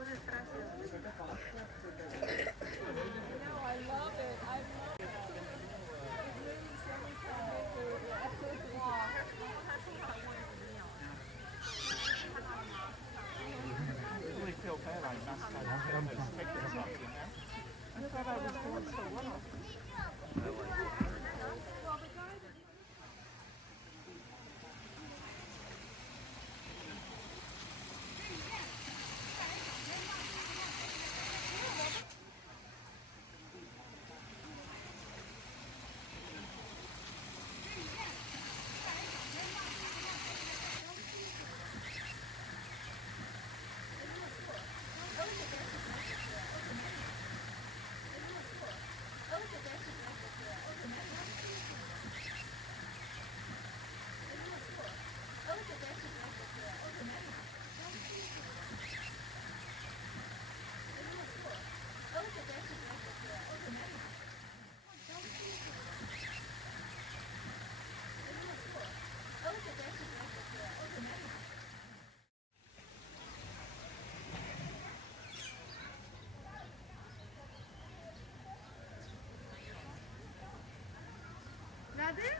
I love it. I love it. It's really so much fun. Wow. 因为 feel better like last time. I expected something else. I thought I was doing so well. Ready?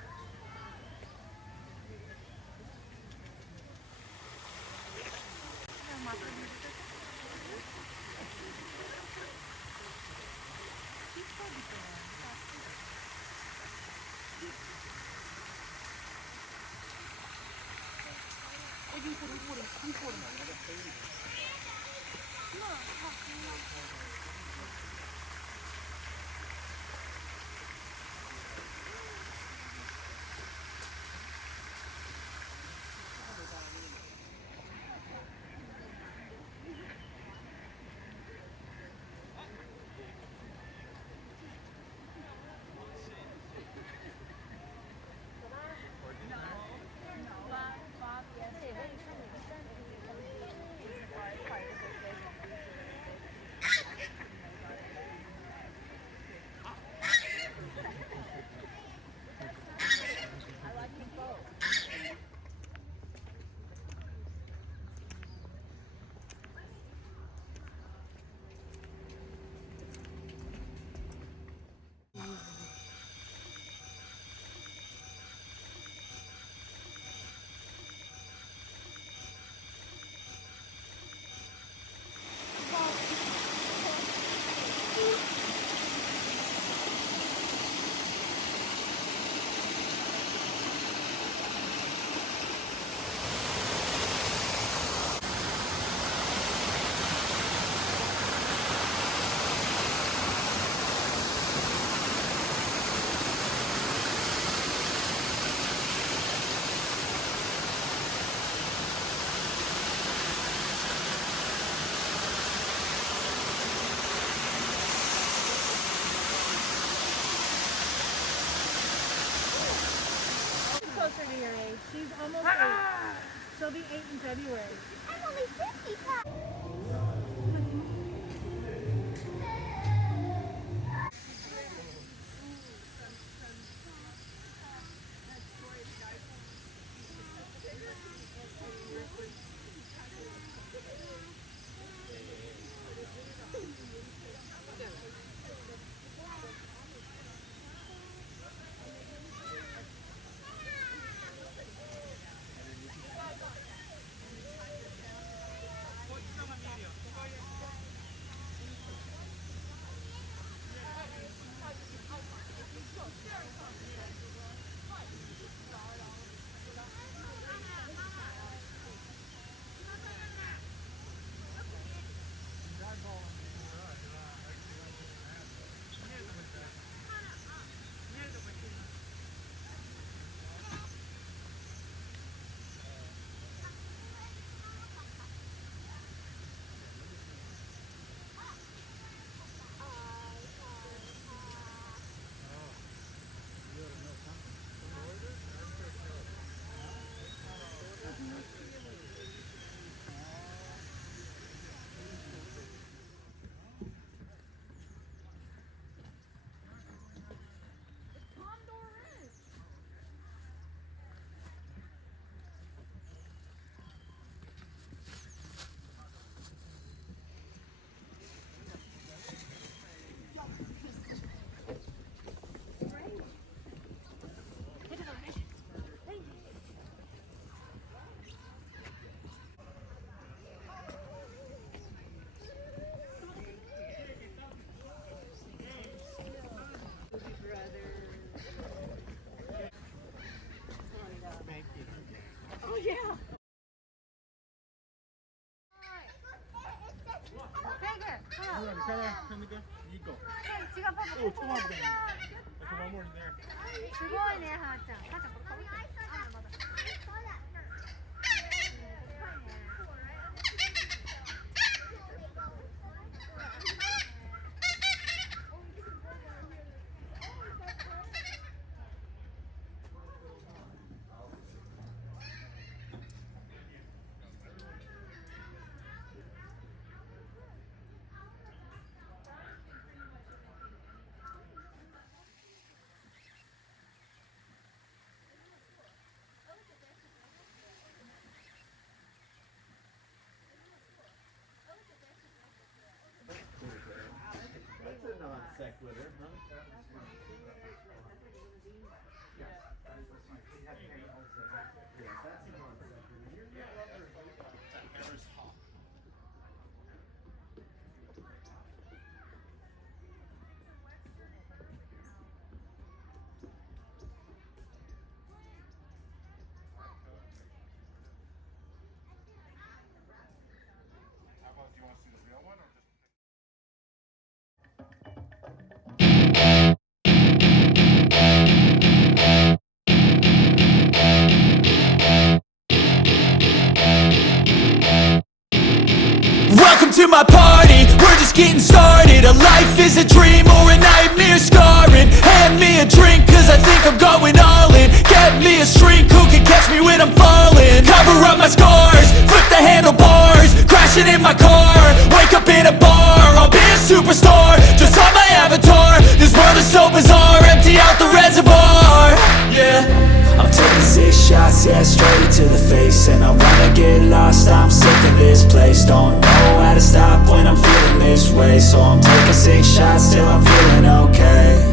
I like them both. Closer to your age. She's almost 8. She'll be 8 in February. I'm only 50. one more in there. すごいね、はーちゃん。はーちゃんこれかぶって。あ、まだ。That's a non sequitur, huh? Yes, that's a non sequitur. How about, do you want to see the real one or just? Welcome to my party, we're just getting started. A life is a dream or a nightmare scarring. Hand me a drink cause I think I'm going all in. Get me a shrink who can catch me when I'm falling. Cover up my scars, flip the handlebars. Crashing in my car, wake up in a bar. I'll be a superstar, just on my avatar. This world is so bizarre, empty out the reservoir. Yeah, I'm taking 6 shots, yeah, straight to the face. And I wanna get lost, I'm sick of this place. Don't know how to stop when I'm feeling this way. So I'm taking 6 shots till I'm feeling okay.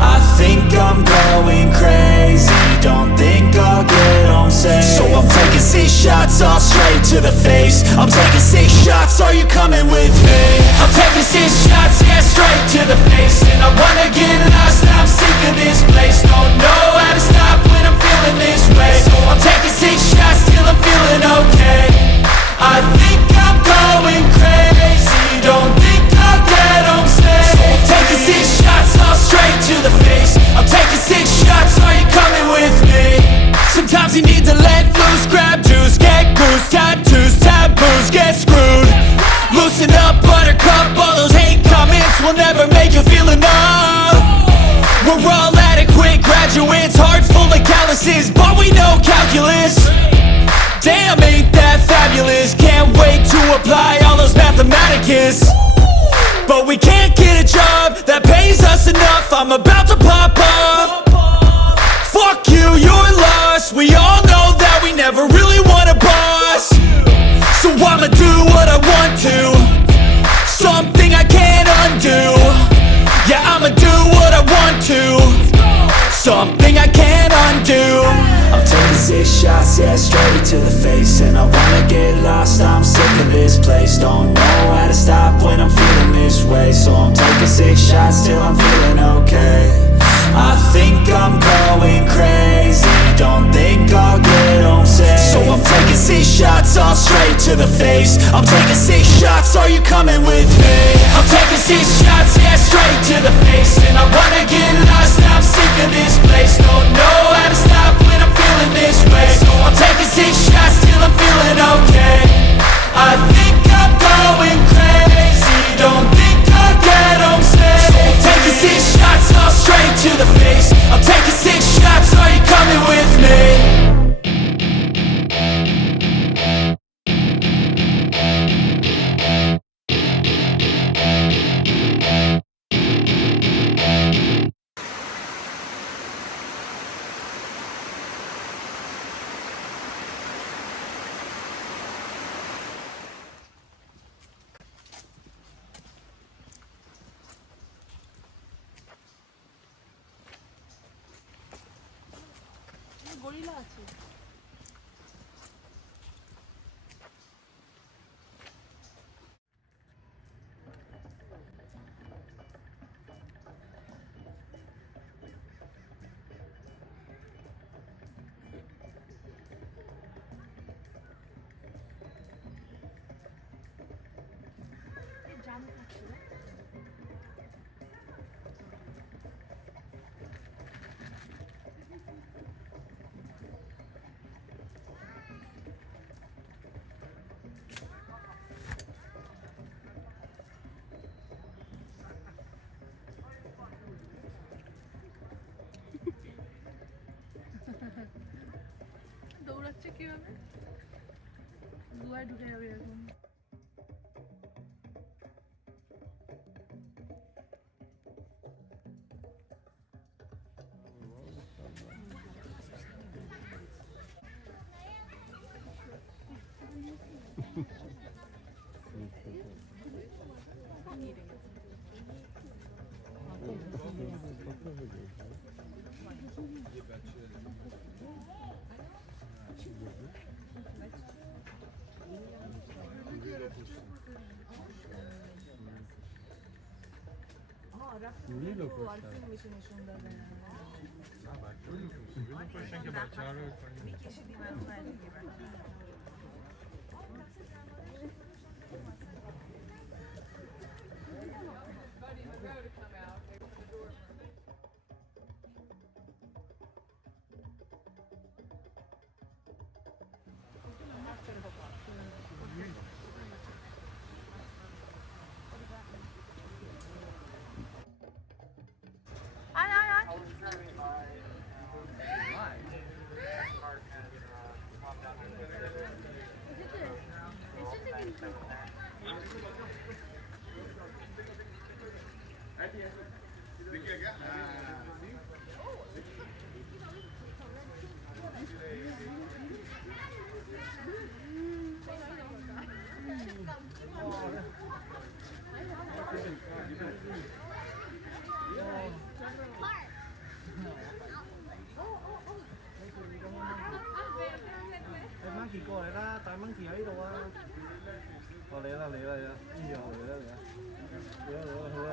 I think I'm going crazy, don't think I'll get home safe. So I'm taking 6 shots, all straight to the face. I'm taking 6 shots, are you coming with me? I'm taking 6 shots, yeah, straight to the face. And I wanna get lost, I'm sick of this place. Don't know how to stop when I'm feeling this way. So I'm taking 6 shots till I'm feeling okay. I think I'm going crazy, don't think I'll get home safe. So I'm taking 6 shots, all straight to the face. I'm taking 6 shots, are you coming with me? Sometimes you need to let loose, grab juice, get goose, tattoos, taboos, get screwed. Loosen up, buttercup, all those hate comments will never make you feel enough. We're all adequate graduates, heart full of calluses, but we know calculus. Damn, ain't that fabulous? Can't wait to apply all those mathematicus. But we can't get a job that pays us enough. I'm about to pop off. Fuck you, you're lost. We all know that we never really want a boss. So I'ma do what I want to, something I can't undo. Yeah, I'ma do what I want to, something I can't undo. I'm taking 6 shots, yeah, straight to the face. And I wanna get lost, I'm sick of this place. Don't know how to stop when I'm feeling this way. So I'm taking 6 shots till I'm feeling okay. I think I'm going crazy, don't think I'll get home safe. So I'm taking 6 shots, all straight to the face. I'm taking 6 shots, are you coming with me? I'm taking 6 shots, yeah, straight to the face. And I wanna get lost, I'm sick of this place. Don't know how to stop when I'm feeling this way. So I'm taking 6 shots till I'm feeling okay. I think I'm going crazy, don't think I'll get home safe. So I'm taking 6 shots, all straight to the face. I'm taking 6 shots, are you coming with me? Gorilla আছে। জাম খাচ্ছে না? çekiyor abi. Duvar duruyor bir yerden. Em mang chị過嚟啦，大蚊旗喺度啊！哦嚟啦嚟啦嚟啦，哎呀嚟啦嚟啦，嚟啦嚟啦好啦。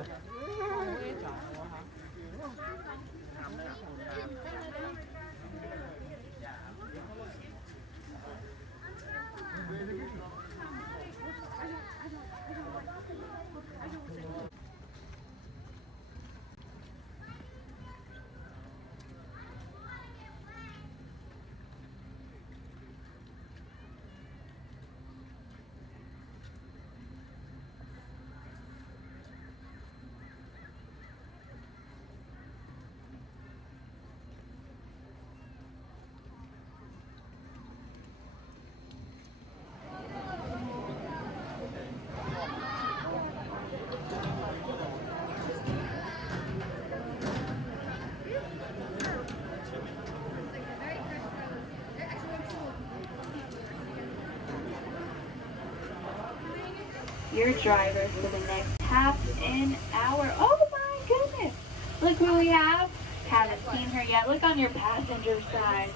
Your driver for the next half an hour. Oh my goodness! Look who we have. Haven't seen her yet. Look on your passenger side.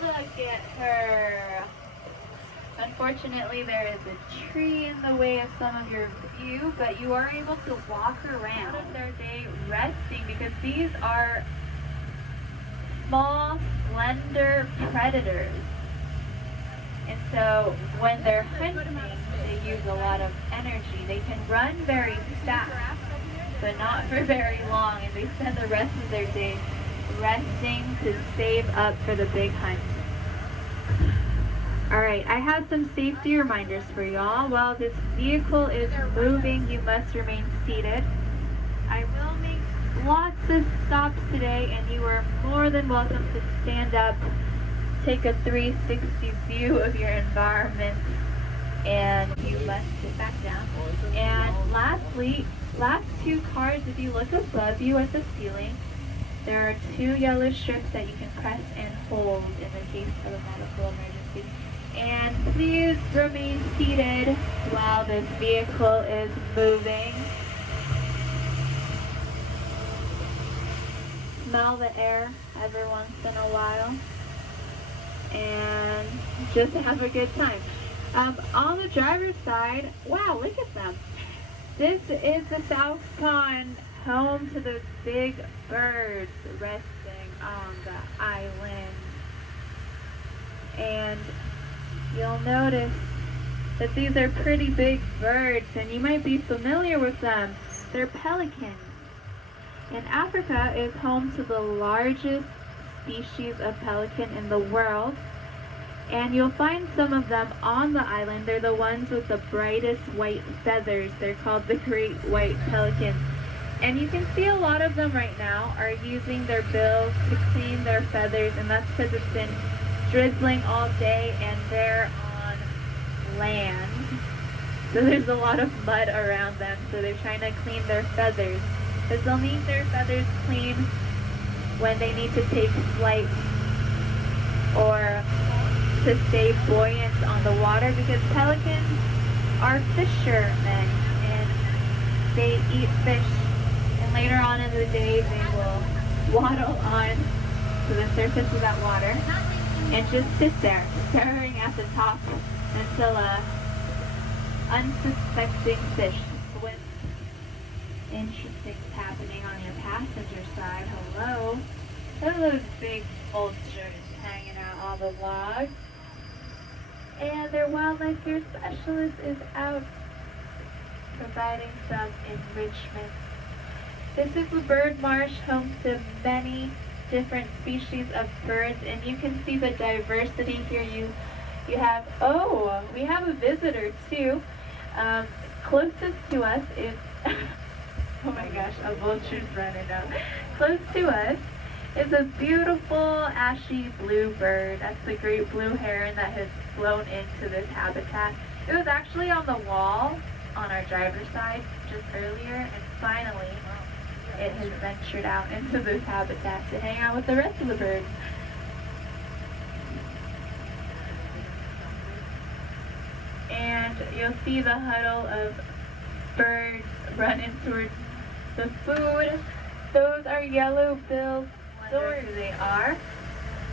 Look at her. Unfortunately, there is a tree in the way of some of your view, but you are able to walk around their day resting because these are small, slender predators. And so when they're hunting, they use a lot of energy. They can run very fast, but not for very long, and they spend the rest of their day resting to save up for the big hunt. Alright, I have some safety reminders for y'all. While this vehicle is moving, you must remain seated. I will make lots of stops today, and you are more than welcome to stand up, take a 360 view of your environment, and you must sit back down. And lastly, last two cars, if you look above you at the ceiling, there are two yellow strips that you can press and hold in the case of a medical emergency. And please remain seated while this vehicle is moving. Smell the air every once in a while, and just have a good time. On the driver's side, wow, look at them. This is the South Pond, home to those big birds resting on the island. And you'll notice that these are pretty big birds, and you might be familiar with them. They're pelicans. And Africa is home to the largest species of pelican in the world. And you'll find some of them on the island. They're the ones with the brightest white feathers. They're called the great white pelicans. And you can see a lot of them right now are using their bills to clean their feathers, and that's because it's been drizzling all day and they're on land. So there's a lot of mud around them, so they're trying to clean their feathers. Because they'll need their feathers cleaned when they need to take flight or to stay buoyant on the water, because pelicans are fishermen and they eat fish, and later on in the day they will waddle on to the surface of that water and just sit there staring at the top until a unsuspecting fish swims. Interesting happening on your passenger side. Hello. Look at those big vultures hanging out on the log. And their wildlife care specialist is out providing some enrichment. This is the bird marsh, home to many different species of birds, and you can see the diversity here. You have, oh, we have a visitor too. Closest to us is, oh my gosh, a vulture's running out. Close to us is a beautiful ashy blue bird. That's the great blue heron that has flown into this habitat. It was actually on the wall on our driver's side just earlier, and finally it has ventured out into this habitat to hang out with the rest of the birds. And you'll see the huddle of birds running towards the food. Those are yellow-billed sore they are.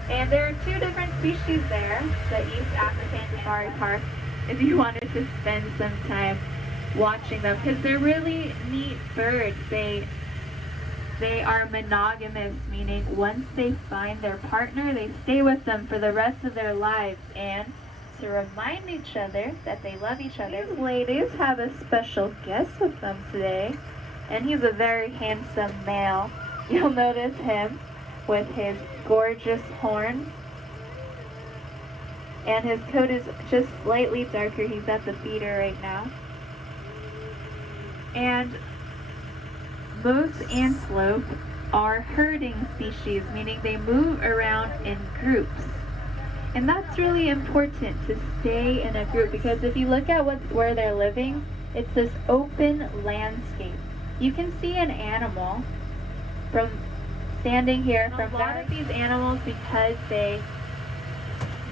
And there are two different species there, the East African Safari Park, if you wanted to spend some time watching them, because they're really neat birds. They are monogamous, meaning once they find their partner, they stay with them for the rest of their lives. And to remind each other that they love each other, these ladies have a special guest with them today, and he's a very handsome male. You'll notice him with his gorgeous horns, and his coat is just slightly darker. He's at the feeder right now. And most antelope are herding species, meaning they move around in groups. And that's really important, to stay in a group, because if you look at where they're living, it's this open landscape. You can see an animal from standing here. From a lot of these animals, because they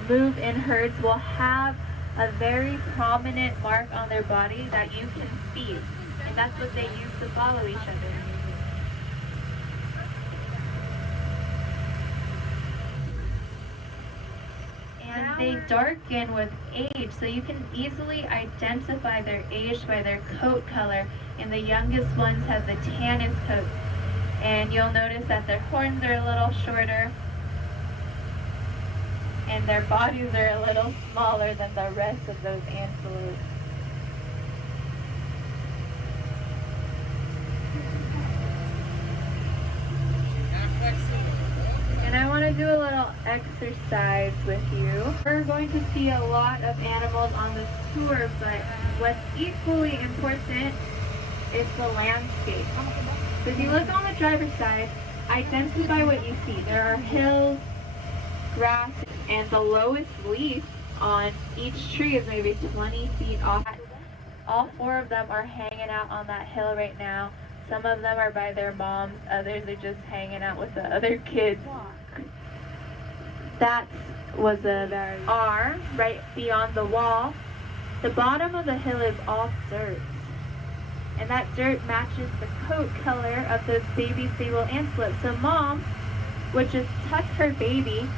move in herds, will have a very prominent mark on their body that you can see. And that's what they use to follow each other. And they darken with age, so you can easily identify their age by their coat color. And the youngest ones have the tannest coat. And you'll notice that their horns are a little shorter, and their bodies are a little smaller than the rest of those antelopes. And I want to do a little exercise with you. We're going to see a lot of animals on this tour, but what's equally important is the landscape. So if you look on the driver's side, identify what you see. There are hills, grass, and the lowest leaf on each tree is maybe 20 feet off. All four of them are hanging out on that hill right now. Some of them are by their moms, others are just hanging out with the other kids. That was a R right beyond the wall. The bottom of the hill is all dirt. And that dirt matches the coat color of those baby sable antelopes. So mom would just tuck her baby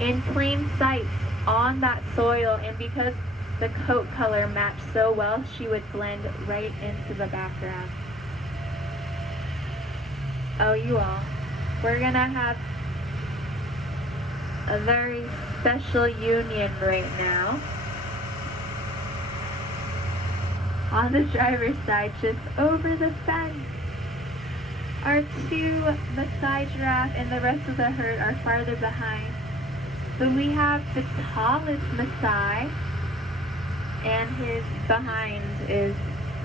in plain sight on that soil, and because the coat color matched so well, she would blend right into the background. Oh, you all, we're gonna have a very special union right now. On the driver's side, just over the fence, are two Maasai giraffe, and the rest of the herd are farther behind. So we have the tallest Maasai, and his behind is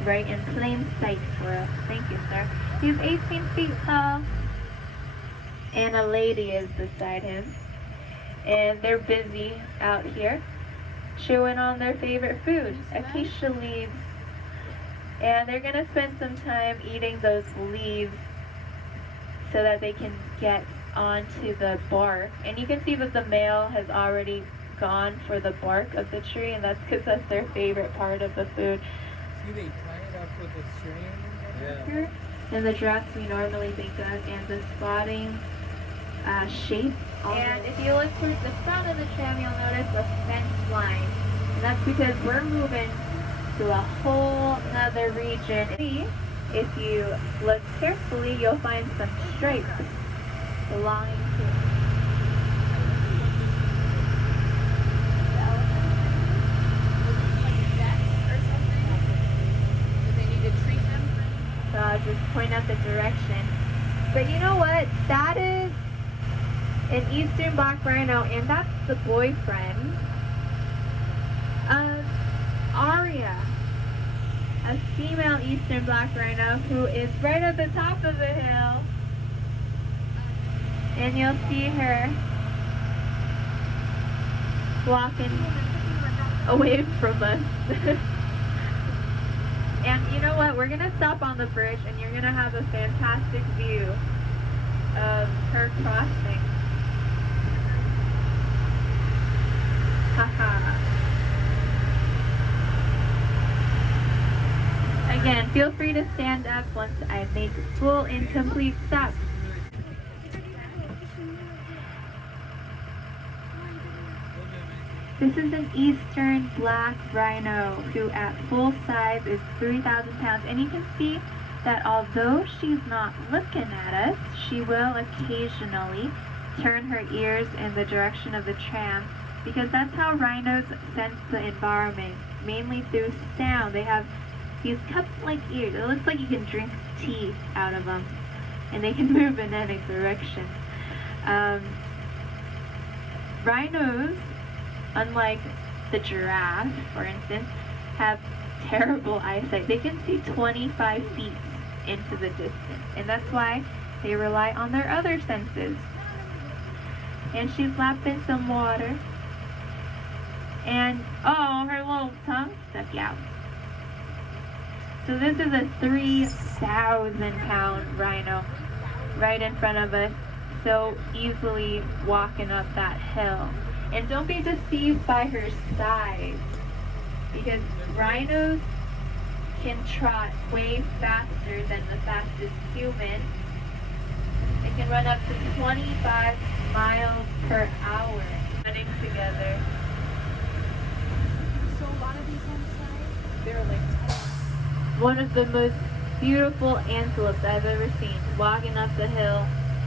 right in plain sight for us. Thank you, sir. He's 18 feet tall, and a lady is beside him. and they're busy out here chewing on their favorite food, acacia leaves. And they're gonna spend some time eating those leaves so that they can get onto the bark. And you can see that the male has already gone for the bark of the tree, and that's because that's their favorite part of the food. See, they tie it up with a string. Yeah. And the drafts we normally think of, and the spotting shape. And if you look towards the front of the tram, you'll notice a fence line. And that's because we're moving to a whole nother region. If you look carefully, you'll find some stripes belonging to so I'll just point out the direction. But you know what? That is an eastern black rhino, and that's the boyfriend of Aria, a female eastern black rhino who is right at the top of the hill. And you'll see her walking away from us. And you know what? We're gonna stop on the bridge, and you're gonna have a fantastic view of her crossing. Haha. Again, feel free to stand up once I make full and complete stops. This is an eastern black rhino who at full size is 3,000 pounds. And you can see that although she's not looking at us, she will occasionally turn her ears in the direction of the tram, because that's how rhinos sense the environment, mainly through sound. They have these cup-like ears. It looks like you can drink tea out of them, and they can move in any direction. Rhinos, unlike the giraffe, for instance, have terrible eyesight. They can see 25 feet into the distance, and that's why they rely on their other senses. And she's lapping some water, and oh, her little tongue stuck out. So this is a 3,000-pound rhino right in front of us, so easily walking up that hill. And don't be deceived by her size, because rhinos can trot way faster than the fastest human. They can run up to 25 miles per hour running together. So a lot of these on the side, they're like One of the most beautiful antelopes I've ever seen, walking up the hill.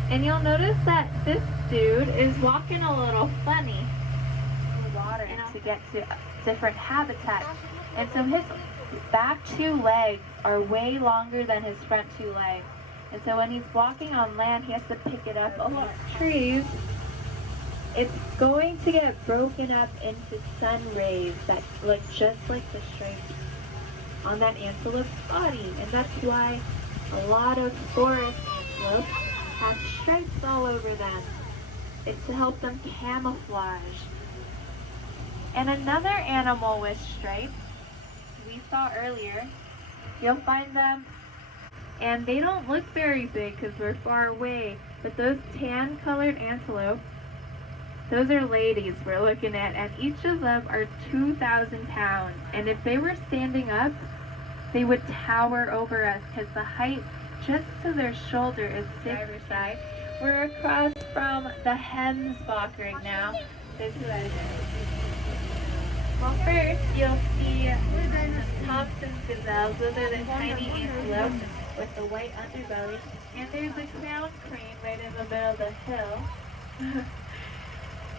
And you'll notice that this dude is walking a little funny in the water to get to different habitats. And so his back two legs are way longer than his front two legs. And so when he's walking on land, he has to pick it up along trees. It's going to get broken up into sun rays that look just like the stripes on that antelope's body. And that's why a lot of forest antelopes have stripes all over them. It's to help them camouflage. And another animal with stripes we saw earlier, you'll find them, and they don't look very big because we're far away, but those tan colored antelope, those are ladies we're looking at, and each of them are 2,000 pounds. And if they were standing up, they would tower over us because the height just to their shoulder is 6 side. We're across from the Hemsbach right now. There's who that is. Well, first you'll see Thompson's gazelles. Those are the tiny antelopes with the white underbelly. And there's a crown crane right in the middle of the hill.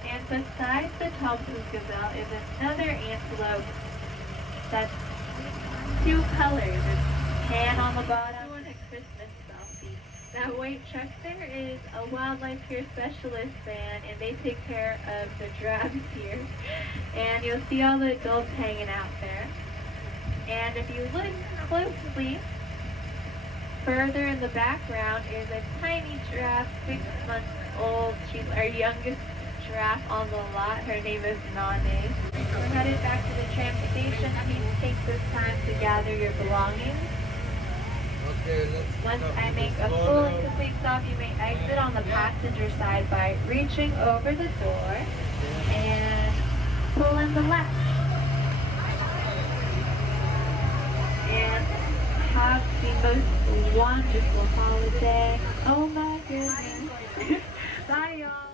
And beside the Thompson's gazelle is another antelope that's two colors. It's tan on the bottom and a Christmas selfie. That white truck there is a wildlife care specialist van, and they take care of the drabs here. And you'll see all the adults hanging out there. And if you look closely, further in the background is a tiny giraffe, 6 months old. She's our youngest giraffe on the lot. Her name is Nane. We're headed back to the tram station. Please take this time to gather your belongings. Okay, let's Once I make a full and complete stop, you may exit on the passenger side by reaching over the door and pull in the latch. And have the most wonderful holiday. Oh my goodness. Bye y'all.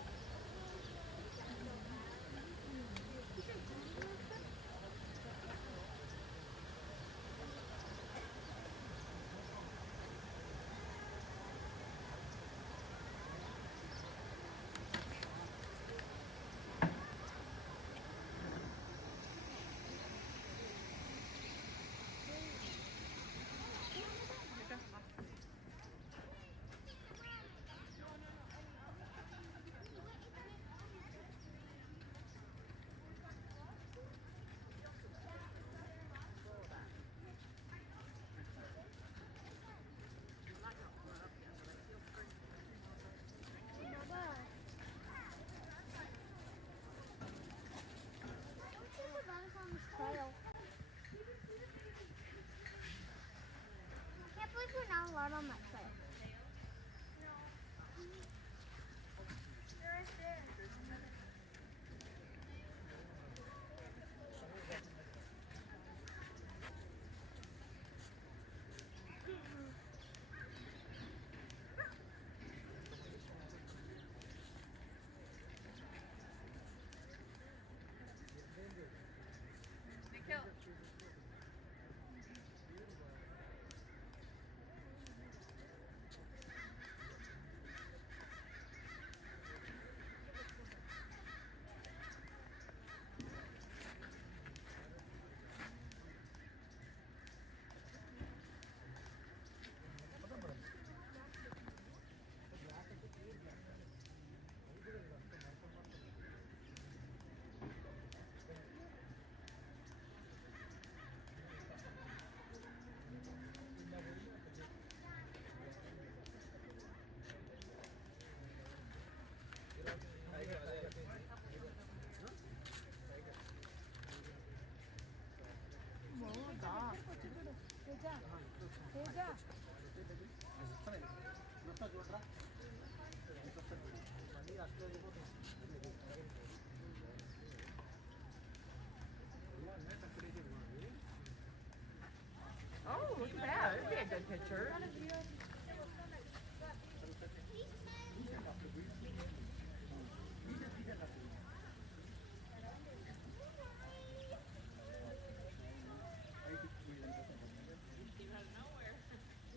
Can't believe we're not allowed on that trail. Oh, look at that. That'd be a good picture.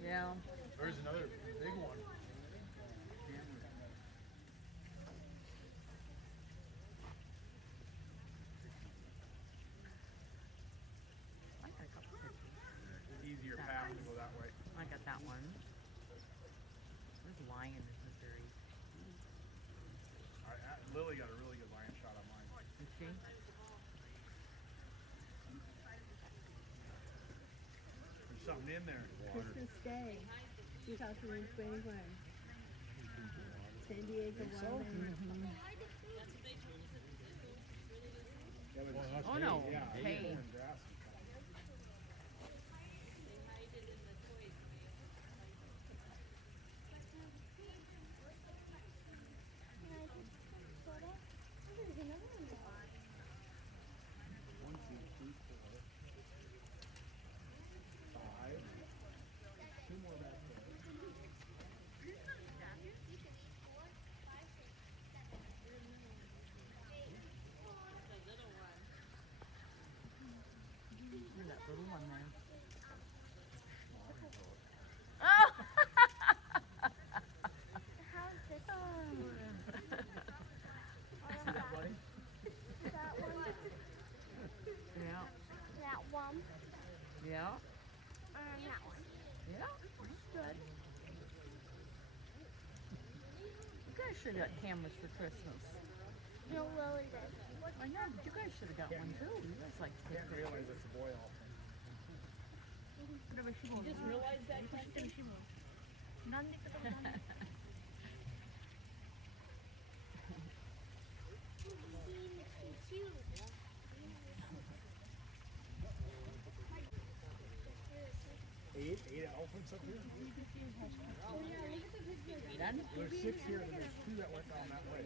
Yeah. There's another big one. I got a couple pictures. Easier path to go that way. I got that one. This lion is Missouri. Lily got a really good lion shot on mine. Is she? There's something in there. Christmas Day, 2021. San Diego Wildland. Oh no, hey. That little one there. Oh! How's this Yeah. that one? Yeah. That one. Yeah. Good. You guys should have got cameras for Christmas. No, Lily did. I know, but you guys should have got one too. You guys like to I didn't realize it's a boy elf. You just realized that? There's 6 here, and there's 2 that went down that way.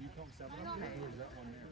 You count 7 of them, or is that one there?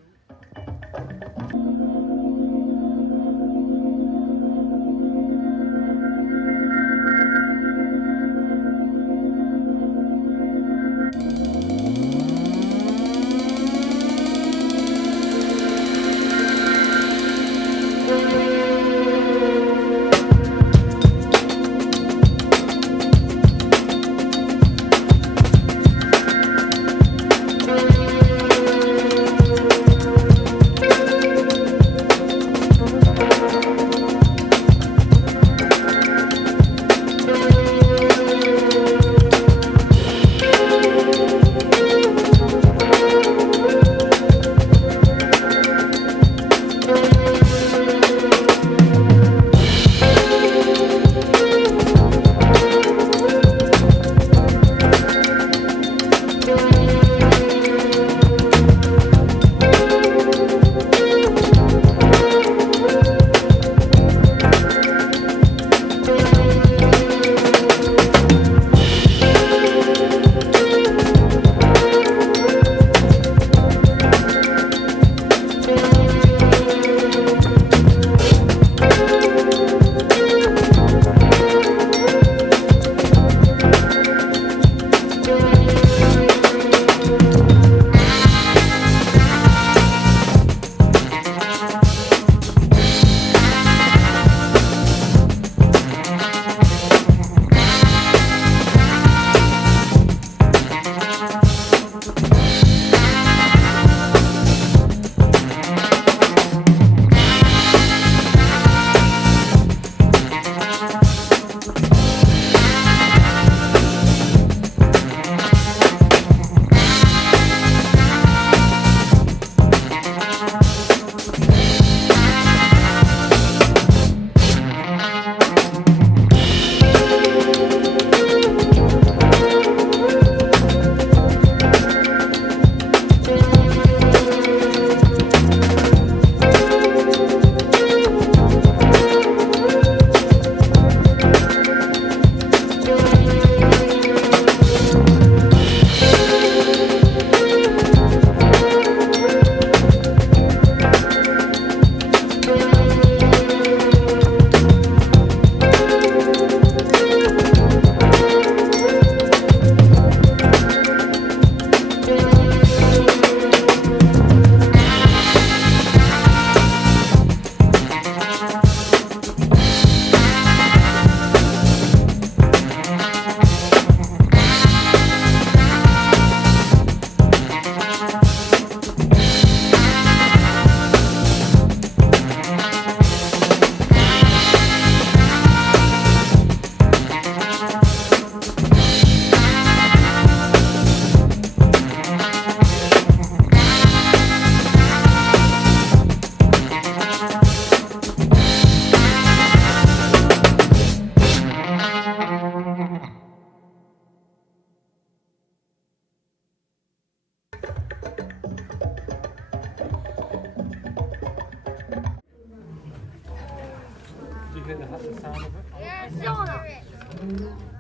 You hear the sound of it? Yeah,